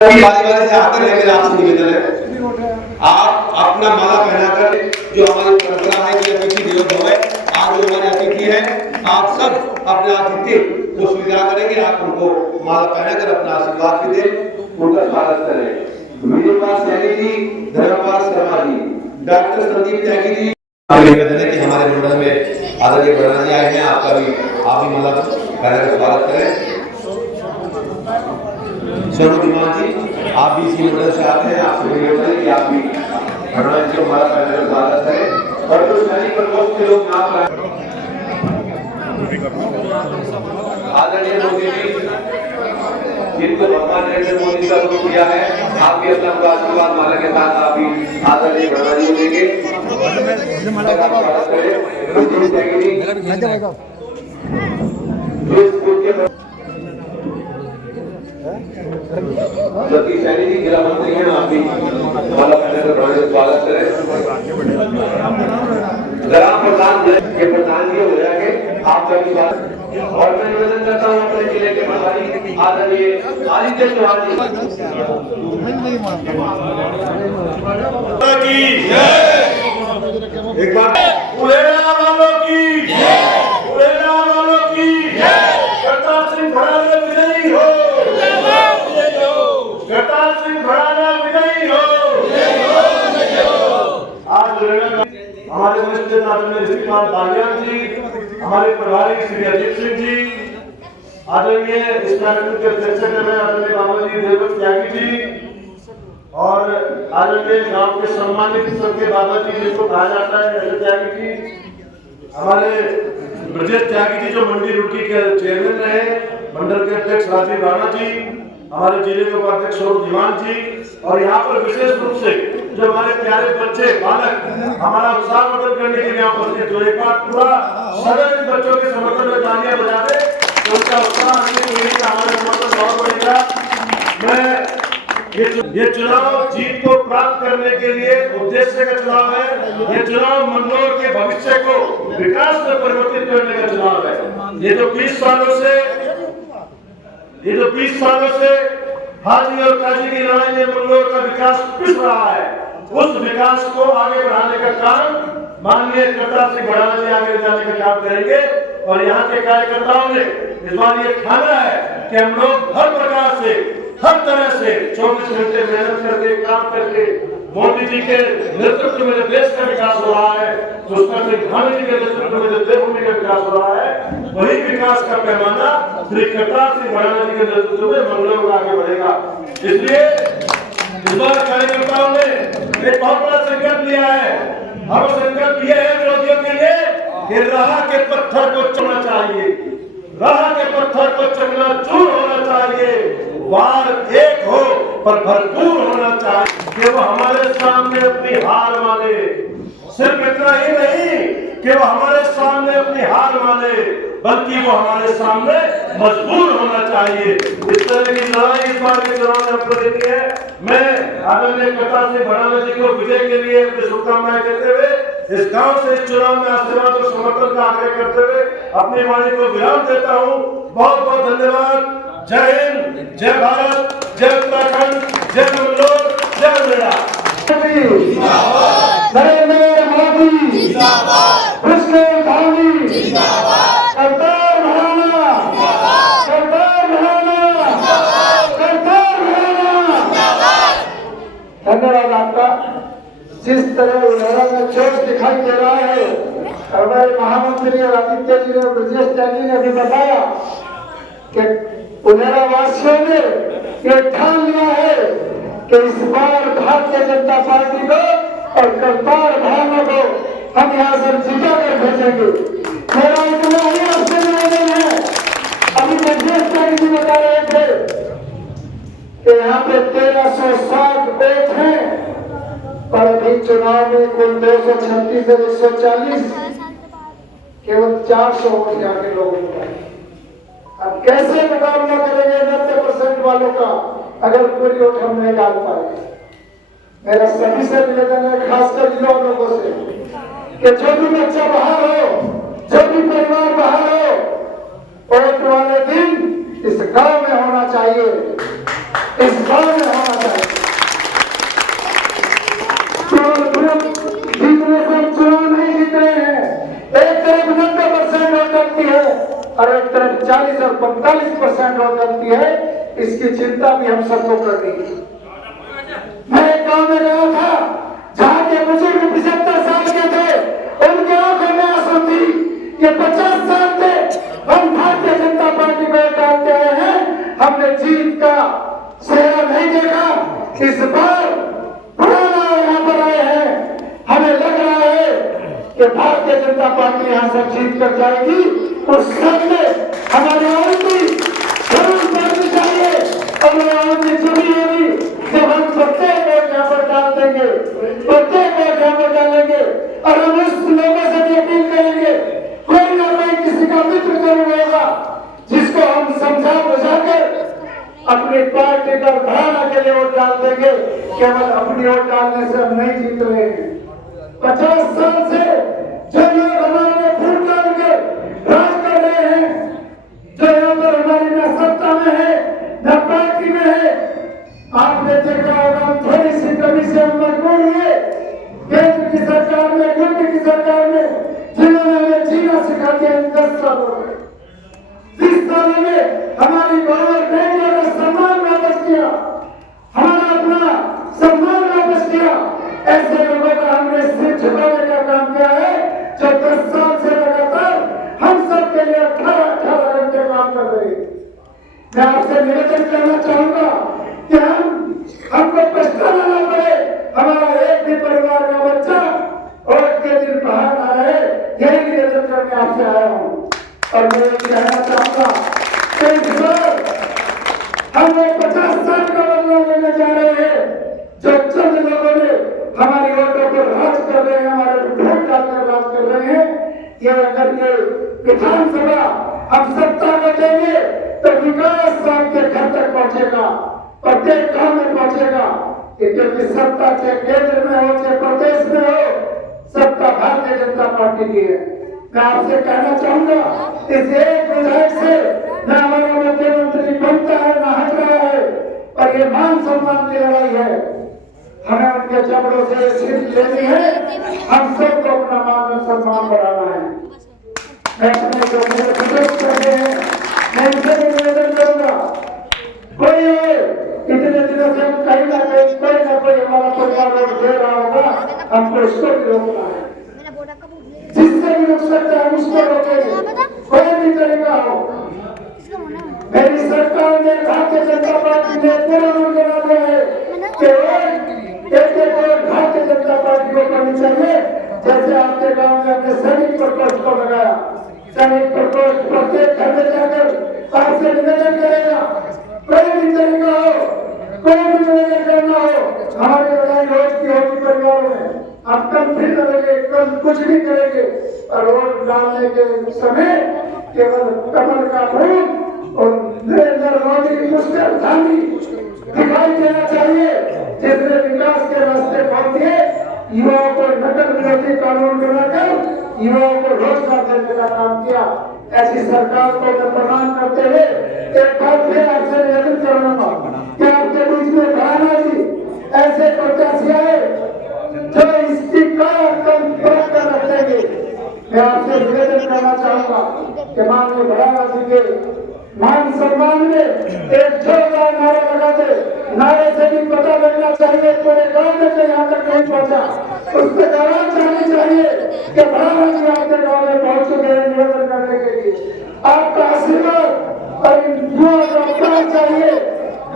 बारी बारी से आते रहे। मेरा आपसे निवेदन है, आप अपना माला पहनाकर जो हमारी परंपरा है कि अतिथि देवो भव, आज जो हमारे अतिथि है आप सब अपने अतिथि को स्वीकार करेंगे। आप उनको माला पहनाकर अपना आशीर्वाद भी दें, उनका स्वागत करें। मेरे पास सैनी जी, धर्मपाल शर्मा जी, डॉक्टर संदीप त्यागी जी, निवेदन है कि हमारे मंडल में आदरणीय प्रधान जी आए हैं, आपका भी आप भी माला पहनाकर स्वागत करें। दिमान जी, आप भी इसी मंडल से आते हैं, आपसे निवेदन है कि आप भी भगवान जी को हमारा पहले स्वागत करें। और जो सैनिक प्रकोष्ठ के लोग यहाँ पर आदरणीय मोदी जी, जिनको भगवान नरेंद्र मोदी का रूप दिया है, आप भी अपना आशीर्वाद माला के साथ आप भी आदरणीय प्रधान जी देंगे। सतीश सैनी जी जिला मंत्री हैं, आप भी माला पहनाकर स्वागत करें। ग्राम प्रधान के प्रधान जी हो जाएंगे, आपका भी स्वागत। और मैं निवेदन करता हूँ अपने जिले के प्रभारी आदरणीय आदित्य चौहान जी एक बार उड़ेला वालों की, उड़ेला वालों की, करतार सिंह भड़ाना विजयी हो, करतार सिंह भड़ाना विजयी हो। आज हमारे वरिष्ठ नेता आदरणीय श्रीकांत बालियान जी, हमारे प्रभारी श्री अजीत सिंह जी, आदरणीय इस कार्यक्रम के अध्यक्ष आदरणीय बाबा जी देवव्रत त्यागी जी, और आदरणीय गांव के सम्मानित सबके बाबा जी जिनको कहा जाता है ऐसे त्यागी जी, हमारे ब्रजेश त्यागी जी जो मंडी रुकी के चेयरमैन रहे, मंडल के अध्यक्ष राजीव राणा जी, हमारे जिले के उपाध्यक्ष सौरभ दीवान जी, और यहाँ पर विशेष रूप से जो हमारे प्यारे बच्चे बालक हमारा उत्साह वर्धन करने के लिए यहाँ उपस्थित हुए, एक बार पूरा सदन इन बच्चों के समर्थन में तालियां बजा दे, तो उनका उत्साह हमारे समर्थन बहुत बढ़ेगा। मैं ये चुनाव जीत को प्राप्त करने के लिए उद्देश्य का चुनाव है। ये चुनाव मंदसौर के भविष्य को विकास में परिवर्तित करने का चुनाव है। ये जो 20 सालों से हाजी और काजी की लड़ाई में मंदसौर का विकास पिस रहा है, उस विकास को आगे बढ़ाने का काम माननीय करतार सिंह भड़ाना जी आगे जाने का काम करेंगे। और यहाँ के कार्यकर्ताओं ने इस बार ये ठाना है कि हम लोग हर प्रकार से, हर तरह से 24 घंटे मेहनत करके, काम करके, मोदी जी के नेतृत्व में जो देश का विकास हो रहा है, दुष्कर सिंह धामी जी के नेतृत्व में जो देवभूमि का विकास हो रहा है, वही विकास का पैमाना श्री करतार सिंह भड़ाना जी के नेतृत्व में मंगलोर में आगे बढ़ेगा। इसलिए इस बार कार्यकर्ताओं ने एक बहुत बड़ा संकल्प लिया है। हम संकल्प ये है विरोधियों के लिए कि राह के पत्थर को चुनना चाहिए, राह के पत्थर को चकनाचूर होना चाहिए, वार एक हो पर भरपूर होना चाहिए कि वो हमारे सामने अपनी हार माने। सिर्फ इतना ही नहीं कि वो हमारे सामने अपनी हार माने, बल्कि वो हमारे सामने मजबूर होना चाहिए। इस तरह की लड़ाई इस बार के चुनाव में हमको देनी है। मैं आदरणीय करतार सिंह भड़ाना जी को विजय के लिए अपनी शुभकामनाएं देते हुए इस गांव से इस चुनाव में आशीर्वाद और समर्थन का आग्रह करते हुए अपनी वाणी को विराम देता हूँ। बहुत बहुत धन्यवाद। जय हिंद, जय भारत, जय उत्तराखंड, जय मंगलोर, जय मेरा। नरेंद्र मोदी जिंदाबाद, कृष्ण धामी जिंदाबाद, करतार भड़ाना जिंदाबाद, करतार भड़ाना जिंदाबाद, करतार भड़ाना जिंदाबाद। धन्यवाद आपका। जिस तरह उन्हेरा में जोश दिखाई दे रहा है, हमारे महामंत्री आदित्य जी ने, ब्रजेश त्यागी ने भी बताया कि उन्हेरा वासियों ने ये ठान लिया है कि इस बार भारतीय जनता पार्टी को और करतार भड़ाना को हम यहाँ से जीता कर भेजेंगे। मेरा इतना ही आपसे निवेदन है। अभी ब्रजेश त्यागी जी बता रहे थे कि यहाँ पे 1360 वोट हैं, पर अभी चुनाव में कुल 236 और 140 केवल 400 वोट यहाँ के लोगों को। अब कैसे मुकाबला करेंगे 90% वालों का अगर पूरी वोट हम नहीं डाल पाए। मेरा सभी से निवेदन है, खासकर युवा लोगों से, कि जो भी बच्चा बाहर हो, जो भी परिवार बाहर हो, वोट वाले दिन इस गांव में होना चाहिए, इस गांव में एक तरफ 40 और 45% और चलती है, इसकी चिंता भी हम सबको करनी है। मैं एक गांव में गया था जहां के बुजुर्ग 75 साल के थे, उनके आंखों में आंसू थी कि 50 साल से हम भारतीय जनता पार्टी को डालते आए हैं, हमने जीत का चेहरा नहीं देखा। इस बार पुराना यहाँ पर आए हैं, हमें लग रहा है कि भारतीय जनता पार्टी यहाँ से जीत कर जाएगी। उस समय हमारी आवाज़ जरूर बढ़नी चाहिए और आवाज़ चुनी होगी जब हम प्रत्येक वोट यहाँ पर डाल देंगे, प्रत्येक वोट यहाँ पर डालेंगे और हम उस लोगों से भी अपील करेंगे, कोई ना कोई किसी का मित्र जरूर होगा जिसको हम समझा बुझाकर अपनी पार्टी का बढ़ाने के लिए वोट डाल देंगे। केवल अपनी वोट डालने से हम नहीं जीत रहे हैं। 50 साल से जो लोग हमारे में फूट डाल के राज कर रहे हैं, जो यहाँ पर हमारी न सत्ता में है न पार्टी में है, आपने देखा होगा थोड़ी सी कमी से हम मजबूर हुए केंद्र की सरकार में, यूपी की सरकार में, जिन्होंने हमें जीना सिखा दिया। 10 सालों में, 30 सालों में हमारी गौरव बेटियों का सम्मान वापस किया, हमारा अपना सम्मान वापस किया। ऐसे लोगों का हमने सिर झुकाने का काम किया है जो 10 साल से लगातार हम सब के लिए 18 घंटे काम कर रहे हैं। मैं आपसे निवेदन करना चाहूंगा कि हमको पछताना ना पड़े, हमारा एक भी परिवार का बच्चा वोट के दिन बाहर आ रहे, यही निवेदन करके आपसे आया हूँ। और मैं ये कहना चाहूंगा कि इस बार हम 50 साल का बदलाव लेने जा रहे हैं। जो चंद लोगों ने हमारी वोटों पर राज कर रहे हैं, हमारे वोट डालकर राज कर रहे हैं, ये अगर ये विधानसभा हम सत्ता को देंगे तो विकास आपके घर तक पहुंचेगा, प्रत्येक गांव में पहुंचेगा। क्योंकि सत्ता चाहे केंद्र में हो चाहे प्रदेश में हो, सत्ता भारतीय जनता पार्टी की है। मैं आपसे कहना चाहूंगा, इस एक विधायक से न हमारा मुख्यमंत्री बनता है न हट रहा है, पर ये मान सम्मान की लड़ाई है। हमें उनके जबड़ों से सीट लेनी है, हम सबको अपना मान और सम्मान बढ़ाना है। मैं अपने जो मेरे बुजुर्ग करते हैं, मैं इनसे भी निवेदन करूंगा, कोई इतने दिनों से हम कहीं ना कहीं कोई ना कोई हमारा परिवार वोट दे रहा होगा, हमको इसको भी रोकना है। जिससे भी रुक सकते हैं उसको रोकेंगे, कोई भी तरीका हो। मेरी सरकार ने भारतीय जनता पार्टी ने पूरा रूल बना दिया है कि एक भारतीय जनता पार्टी को करनी चाहिए। जैसे आपके गांव में अपने सैनिक प्रकोष्ठ को लगाया, सैनिक प्रकोष्ठ प्रत्येक घर में जाकर आपसे निवेदन करेगा, कोई भी तरीका हो, कोई भी निवेदन करना हो, हमारी लड़ाई रोज की होगी परिवारों में। अब कल फिर लड़ेंगे, कल कुछ भी करेंगे और वोट डालने के समय केवल कमल का फूल और नरेंद्र मोदी की मुस्कुराहट दिखाई देना चाहिए, जिसने विकास के रास्ते खोल दिए, युवाओं को नकल विरोधी कानून बनाकर युवाओं को रोजगार देने का काम किया। ऐसी सरकार को मैं प्रणाम करते हुए एक बार फिर आपसे निवेदन करूंगा कि आपके बीच में भावना जी ऐसे प्रत्याशी आए जो इसकी कर रखेंगे। मैं आपसे निवेदन करना चाहूंगा कि माननीय भराना जी के मान सम्मान में एक जोरदार नारा लगा दे। नारे से भी पता लगना चाहिए पूरे गांव में से यहाँ तक नहीं पहुंचा, उस पर आवाज जानी चाहिए कि भराना जी आपके गांव में पहुंच चुके हैं निवेदन करने के लिए। आपका आशीर्वाद और युवा का प्यार चाहिए।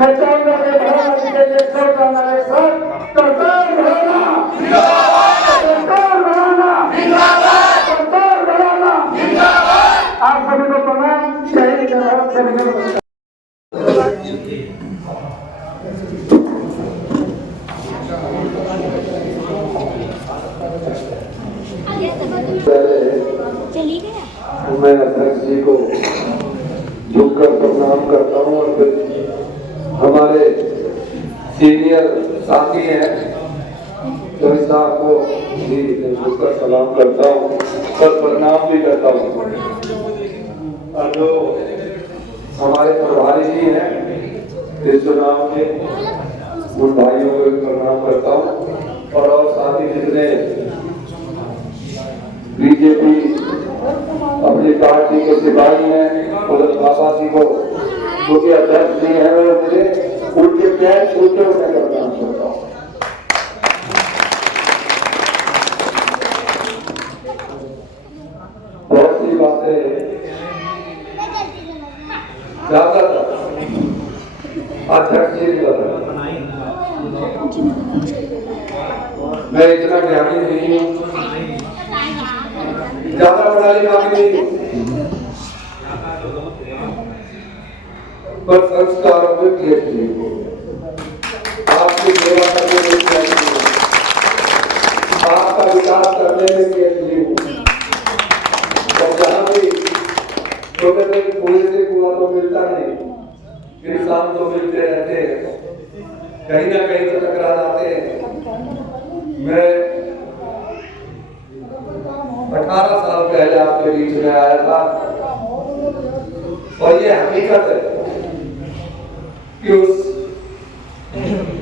मैं चाहूंगा कि भराना जी के लिए जोरदार नारे साथ सरकार भराना, सरकार भराना, सरकार भराना। आप सभी को प्रणाम। जय हिंद। मैं अध्यक्ष जी को झुककर प्रणाम करता हूँ और फिर हमारे सीनियर साथी हैं जोई साहब को भी झुककर सलाम करता हूँ और प्रणाम भी करता हूँ। और जो हमारे प्रभारी जी हैं इस चुनाव के, उन भाइयों को भी प्रणाम करता हूँ और साथी जितने बीजेपी अपनी पार्टी के सिपाही हैं उधर बाबा जी को जो कि अध्यक्ष नहीं है वो मुझे उनके पैर छूटे उन्हें प्रणाम करता हूँ। बहुत सी बातें ज्यादातर अध्यक्ष जी बताए। मैं इतना ज्ञानी नहीं हूँ, ज्यादा पढ़ा लिखा भी नहीं हूँ, पर संस्कारों में पीएचडी हूँ। आपकी सेवा करने में पीएचडी हूँ, आपका विकास करने में पीएचडी हूँ। और जहाँ भी छोटे से कुएं से कुआं तो मिलता नहीं, इंसान तो मिलते रहते हैं, कहीं ना कहीं तो टकरा जाते हैं। मैं 18 साल पहले आपके बीच में आया था और ये हकीकत है कि उस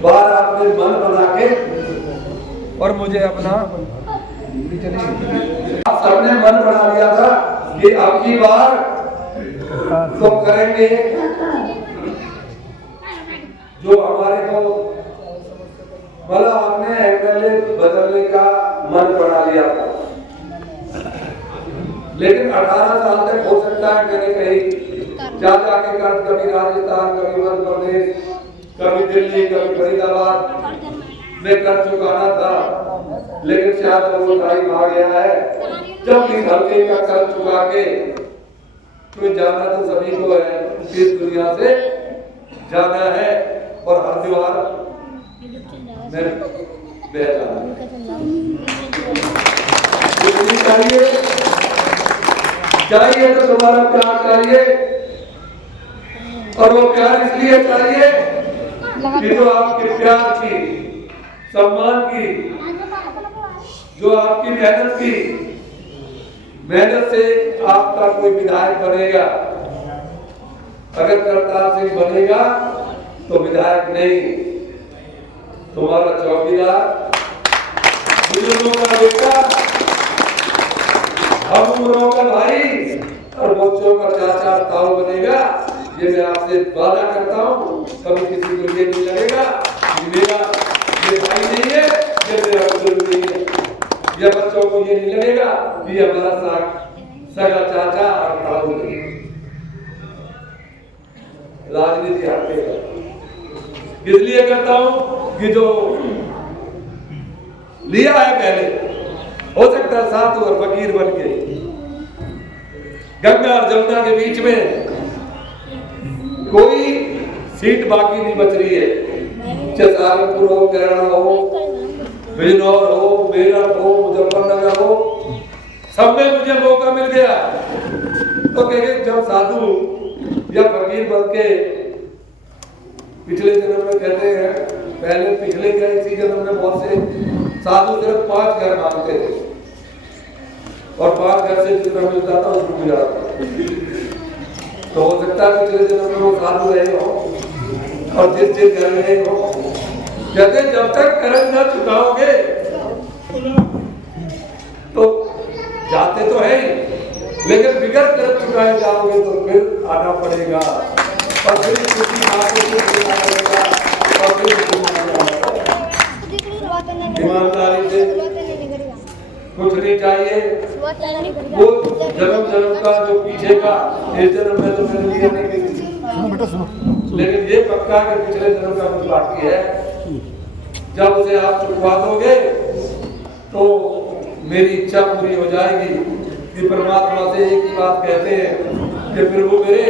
बार आपने मन बना के और मुझे अपना आप सबने मन बना लिया था कि अब की बार तो करेंगे जो हमारे को, मतलब आपने एमएलए बदलने का मन बना लिया था। लेकिन 18 साल तक हो सकता है मैंने कहीं जा जाके कर, कभी राजस्थान, कभी मध्य प्रदेश, कभी दिल्ली, कभी फरीदाबाद में कर चुका था, लेकिन शायद वो टाइम आ गया है जब इस हल्के का कर चुका के तो जाना तो सभी को है, इस दुनिया से जाना है और हरिद्वार में बह जाना चाहिए तो तुम्हारा प्यार चाहिए, और वो प्यार इसलिए चाहिए कि जो आपके प्यार की, सम्मान की, जो आपकी मेहनत से आपका कोई विधायक बनेगा, अगर करतार सिंह बनेगा तो विधायक नहीं, तुम्हारा चौकीदार, बुजुर्गों का बेटा, हम उम्रों का भाई और बच्चों का चाचा ताऊ बनेगा। ये मैं आपसे वादा करता हूँ, कभी किसी को ये नहीं लगेगा कि मेरा ये भाई नहीं है, ये मेरा बुजुर्ग नहीं है, या बच्चों को ये नहीं लगेगा कि ये हमारा सगा चाचा और ताऊ नहीं है। राजनीति हटके इसलिए करता हूँ कि जो लिया है पहले, हो सकता है साथ और फकीर बन के गंगा और जमुना के बीच में कोई सीट बाकी नहीं बच रही है, चाहे सहारनपुर हो, कैराना हो, बिजनौर हो, मेरठ हो, मुजफ्फरनगर हो, सब में मुझे मौका मिल गया। तो कहेंगे जब साधु या फकीर बन के पिछले जन्म में कहते हैं, पहले पिछले क्या इसी जन्म में बहुत से साधु सिर्फ 5 घर मांगते थे और 5 घर से जितना मिलता था उसको गुजारा। तो हो सकता है पिछले जन्म में वो साधु रहे हो और जिस घर रहे हो, कहते जब तक कर्ज न चुकाओगे तो जाते तो है ही, लेकिन बिगड़ कर्ज चुकाए जाओगे तो फिर आना पड़ेगा और फिर किसी बातों से देना पड़ेगा और फिर ईमानदारी से कुछ नहीं चाहिए। वो जन्म का जो पीछे का इस जन्म में तो मेरे लिए नहीं, लेकिन ये पक्का कि पिछले जन्म का कुछ बाकी है। जब उसे आप चुकवा दोगे तो मेरी इच्छा पूरी हो जाएगी कि परमात्मा से एक ही बात कहते हैं कि प्रभु मेरे,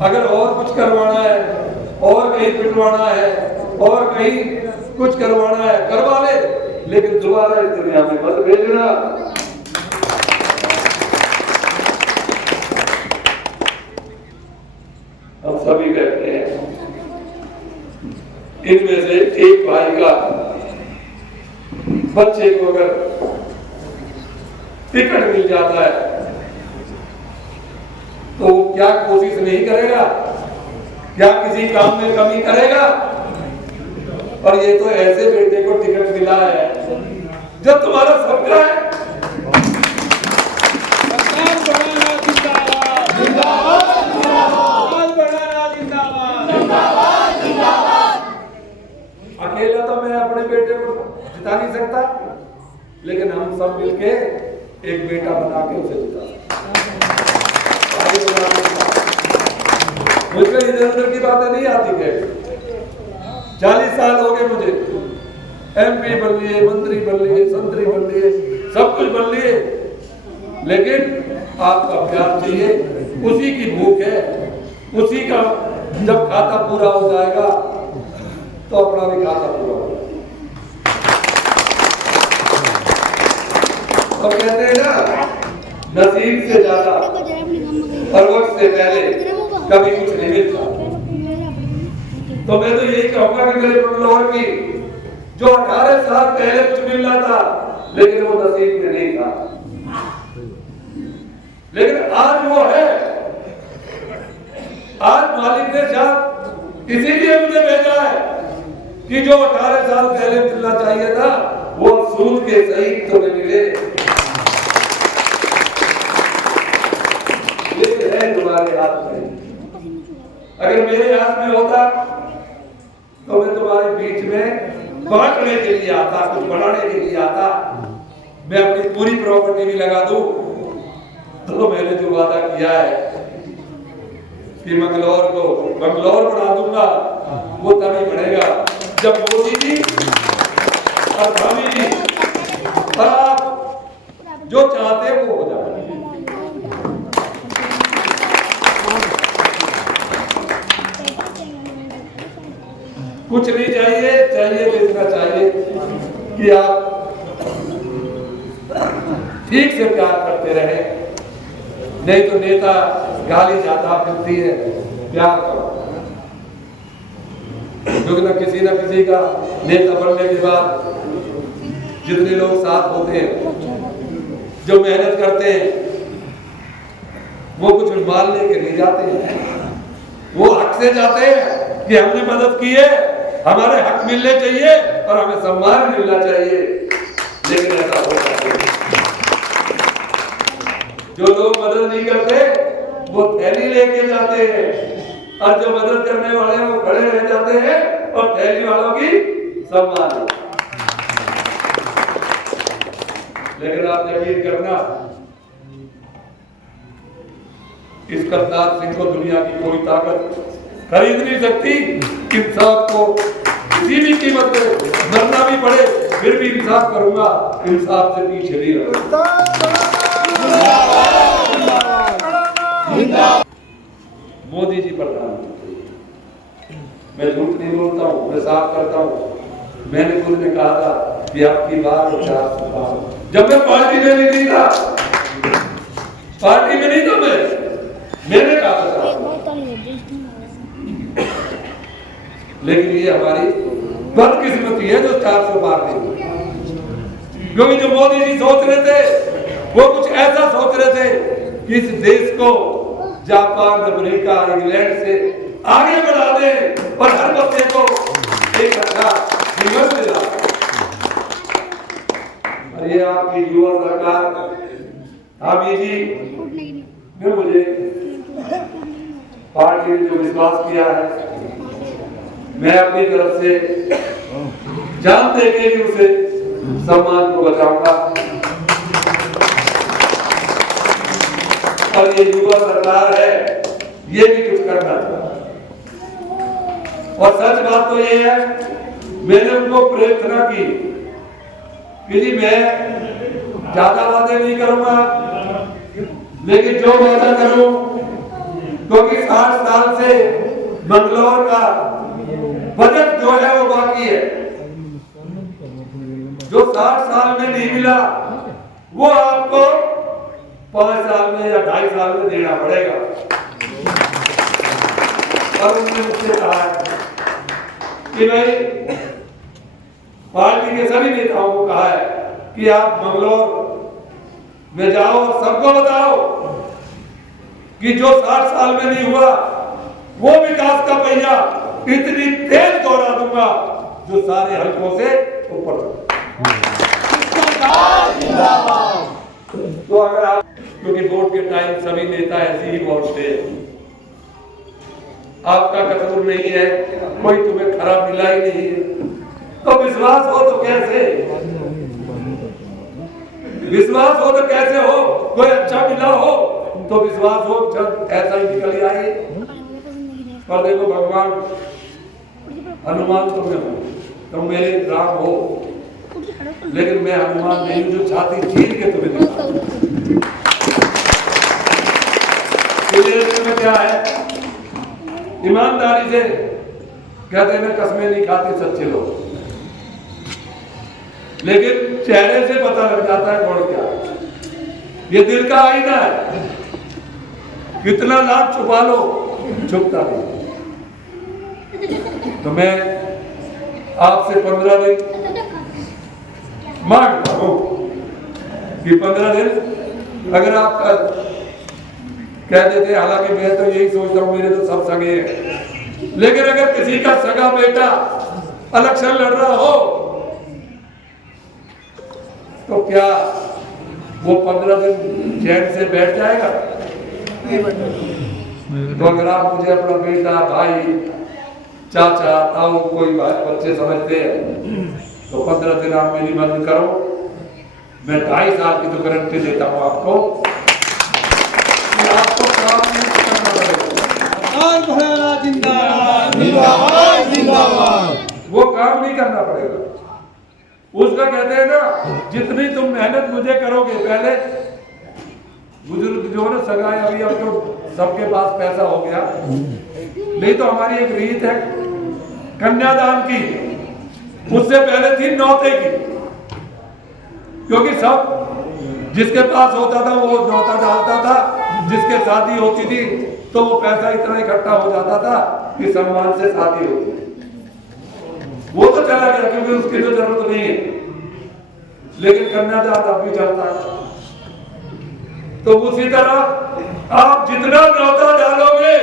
अगर और कुछ करवाना है, और कहीं पिटवाना है, और कहीं कुछ करवाना है करवा ले, लेकिन दोबारा इस दुनिया में मत भेजना। हम सभी कहते हैं इनमें से एक भाई का बच्चे को अगर टिकट मिल जाता है तो क्या कोशिश नहीं करेगा, क्या किसी काम में कमी करेगा? और ये तो ऐसे बेटे को टिकट मिला है जो तुम्हारा सपना है। जिता नहीं सकता, लेकिन हम सब मिलके एक बेटा बना के उसे जिता सकते। मुझे इधर उधर की बातें नहीं आती है। 40 साल हो गए मुझे, MP बन लिए, मंत्री बन लिए, संतरी बन लिए, सब कुछ बन लिए, लेकिन आपका प्यार चाहिए, उसी की भूख है, उसी का जब खाता पूरा हो जाएगा तो अपना भी खाता पूरा हो जाएगा। और कहते हैं ना, नसीब से ज्यादा और वक्त से पहले कभी कुछ नहीं मिलता। तो मैं तो यही कहूंगा कि मेरे बंगलौर की जो 18 साल पहले कुछ मिलना था, लेकिन वो नसीब में नहीं था, लेकिन आज वो है। आज मालिक ने शायद इसीलिए मुझे भेजा है कि जो 18 साल पहले मिलना चाहिए था, वो सूद के सही तुम्हें मिले। ये है तुम्हारे हाथ में। अगर मेरे हाथ में होता तो मैं तुम्हारे बीच में बांटने के लिए आता, कुछ बढ़ाने के लिए आता। मैं अपनी पूरी प्रॉपर्टी भी लगा दूं, तो मैंने जो वादा किया है कि मंगलौर को बंगलौर बना दूंगा, वो तभी बढ़ेगा जब मोदी जी और भाभी जी और आप जो चाहते हैं वो हो जाए। कुछ नहीं चाहिए, चाहिए तो इतना चाहिए कि आप ठीक से प्यार करते रहे, नहीं तो नेता गाली ज्यादा मिलती है, प्यार करो। क्योंकि ना किसी का नेता बनने के बाद जितने लोग साथ होते हैं, जो मेहनत करते हैं, वो कुछ मानने के नहीं जाते हैं, वो हक से जाते हैं कि हमने मदद की है, हमारे हक मिलने चाहिए और हमें सम्मान मिलना चाहिए। लेकिन ऐसा होता है, जो लोग मदद नहीं करते वो थैली लेके जाते हैं, और जो मदद करने वाले हैं वो खड़े रह जाते हैं और थैली वालों की सम्मान। लेकिन आप यकीन करना, इस करतार सिंह को दुनिया की कोई ताकत खरीद नहीं सकती। इंसाफ को किसी भी कीमत पे मरना भी पड़े फिर भी इंसाफ करूंगा, इंसाफ से पीछे नहीं रहूंगा। मोदी जी प्रधानमंत्री, मैं झूठ नहीं बोलता हूँ, मैं साफ करता हूँ। मैंने खुद ने कहा था कि आपकी बात 400 पार, जब मैं पार्टी में नहीं था, पार्टी में नहीं था, मैंने कहा था। लेकिन ये हमारी बदकिस्मती है जो 400 पार नहीं हुई। क्योंकि जो मोदी जी सोच रहे थे वो कुछ ऐसा सोच रहे थे कि इस देश को जापान, अमेरिका, इंग्लैंड से आगे बढ़ा दे और हर बच्चे को एक अच्छा जीवन दिला। और ये आपकी युवा सरकार, अभी जी ने मुझे पार्टी ने जो विश्वास किया है, मैं अपनी तरफ से जान देके भी उसे सम्मान को बचाऊंगा। और ये युवा सरकार है, ये भी कुछ करना चाहिए। और सच बात तो ये है, मैंने उनको प्रार्थना की कि जी मैं ज्यादा वादे नहीं करूंगा, लेकिन जो वादा करूं, क्योंकि 60 साल से मंगलौर का बजट जो है वो बाकी है, जो 60 साल में नहीं मिला वो आपको 5 साल में या 2.5 साल में देना पड़ेगा। और उन्होंने मुझसे कहा कि भाई पार्टी के सभी नेताओं को कहा है कि आप मंगलौर में जाओ और सबको बताओ कि जो 60 साल में नहीं हुआ वो विकास का पहिया इतनी तेज दौड़ा दूंगा जो सारे हलकों से ऊपर। तो अगर आप, क्योंकि वोट के टाइम सभी नेता ऐसे ही पहुंचते हैं, आपका कसूर नहीं है, कोई तुम्हें खराब मिला ही नहीं है, तो विश्वास हो तो कैसे, विश्वास हो तो कैसे हो, कोई अच्छा मिला हो तो विश्वास हो, जब ऐसा ही निकल आए। पर देखो भगवान हनुमान तुम हो, तुम मेरे राम हो, लेकिन मैं हनुमान नहीं हूं जो छाती चीर के तुम्हें दिखा। में क्या है, ईमानदारी से कहते हैं कसमें नहीं खाते सच्चे लोग, लेकिन चेहरे से पता लग जाता है कौन क्या है। ये दिल का आईना है, कितना लाख छुपा लो छुपता नहीं। तो मैं आपसे 15 दिन मांगता हूं कि 15 दिन अगर आप कह देते, हालांकि मैं तो यही सोचता हूं मेरे तो सब सगे हैं, लेकिन अगर किसी का सगा बेटा इलेक्शन लड़ रहा हो तो क्या वो 15 दिन चैन से बैठ जाएगा? तो अगर आप मुझे अपना बेटा, भाई, चाचा, ताऊ, कोई बच्चे समझते हैं तो 15 दिन आप मेरी मदद करो। मैं 2.5 साल की तो गारंटी देता हूं आपको कि आपको काम नहीं करना पड़ेगा। जिंदाबाद जिंदाबाद। वो काम नहीं करना पड़ेगा। उसका कहते हैं ना, जितनी तुम मेहनत मुझे करोगे, पहले बुजुर्ग जो है ना सगाई, अभी अब तो सबके पास पैसा हो गया, नहीं तो हमारी एक रीत है कन्यादान की, उससे पहले थी नौते की, क्योंकि सब जिसके पास होता था वो नौता डालता था, जिसके शादी होती थी तो वो पैसा इतना इकट्ठा हो जाता था कि सम्मान से शादी होती थी। वो तो चला गया क्योंकि उसकी तो जरूरत नहीं है, लेकिन कन्यादान अब भी चलता है। तो उसी तरह आप जितना न्योता डालोगे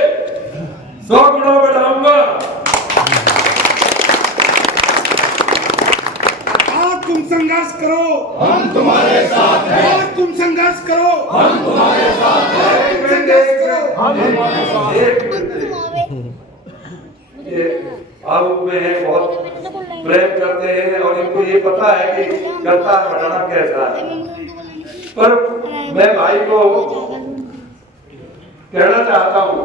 100 गुना बढ़ाऊंगा। आज तुम संघर्ष करो, हम तुम्हारे साथ हैं। आज तुम संघर्ष करो, हम तुम्हारे साथ हैं। तुम संघर्ष करो। हम तुम्हारे साथ हैं। आलू में है, बहुत प्रेम करते हैं और इनको ये पता है कि करतार बढ़ाना कैसा है। पर मैं भाई को कहना चाहता हूँ,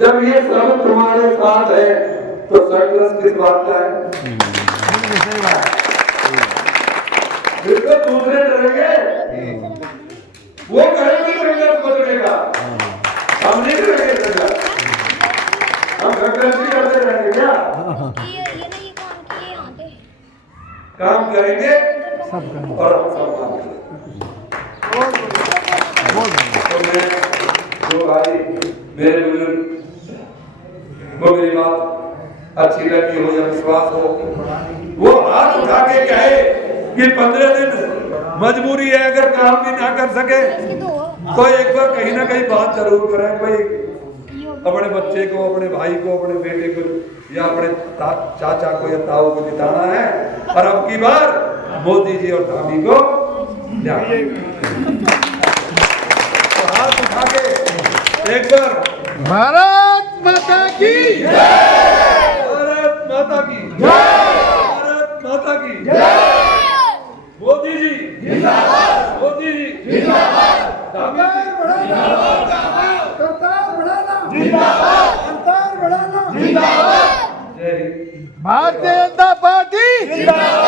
जब ये सब तुम्हारे साथ है तो संघर्ष किस बात का है? फिर तो दूसरे डरेंगे, वो करेंगे संघर्ष बचने का, हम नहीं करेंगे संघर्ष, हम संघर्ष करते रहेंगे। क्या काम करेंगे और हम सब काम करेंगे। तो मैं जो भाई मेरे बुजुर्ग को मेरी बात अच्छी लगी हो या विश्वास हो, वो हाथ उठा के कहे कि 15 दिन मजबूरी है, अगर काम भी ना कर सके तो एक बार कहीं ना कहीं बात जरूर करें। भाई अपने बच्चे को, अपने भाई को, अपने बेटे को या अपने चाचा को या ताऊ को जिताना है, और अब की बार मोदी जी और धामी को तो हाथ उठा के एक बार भारत माता की भारत माता की भारत माता की मोदी जी जिंदाबाद, मोदी जी जिंदाबाद, धामी जी सरकार बढ़ाना जिंदाबाद, सरकार बढ़ाना जिंदाबाद, जय हिंद। भारतीय जनता पार्टी जिंदाबाद।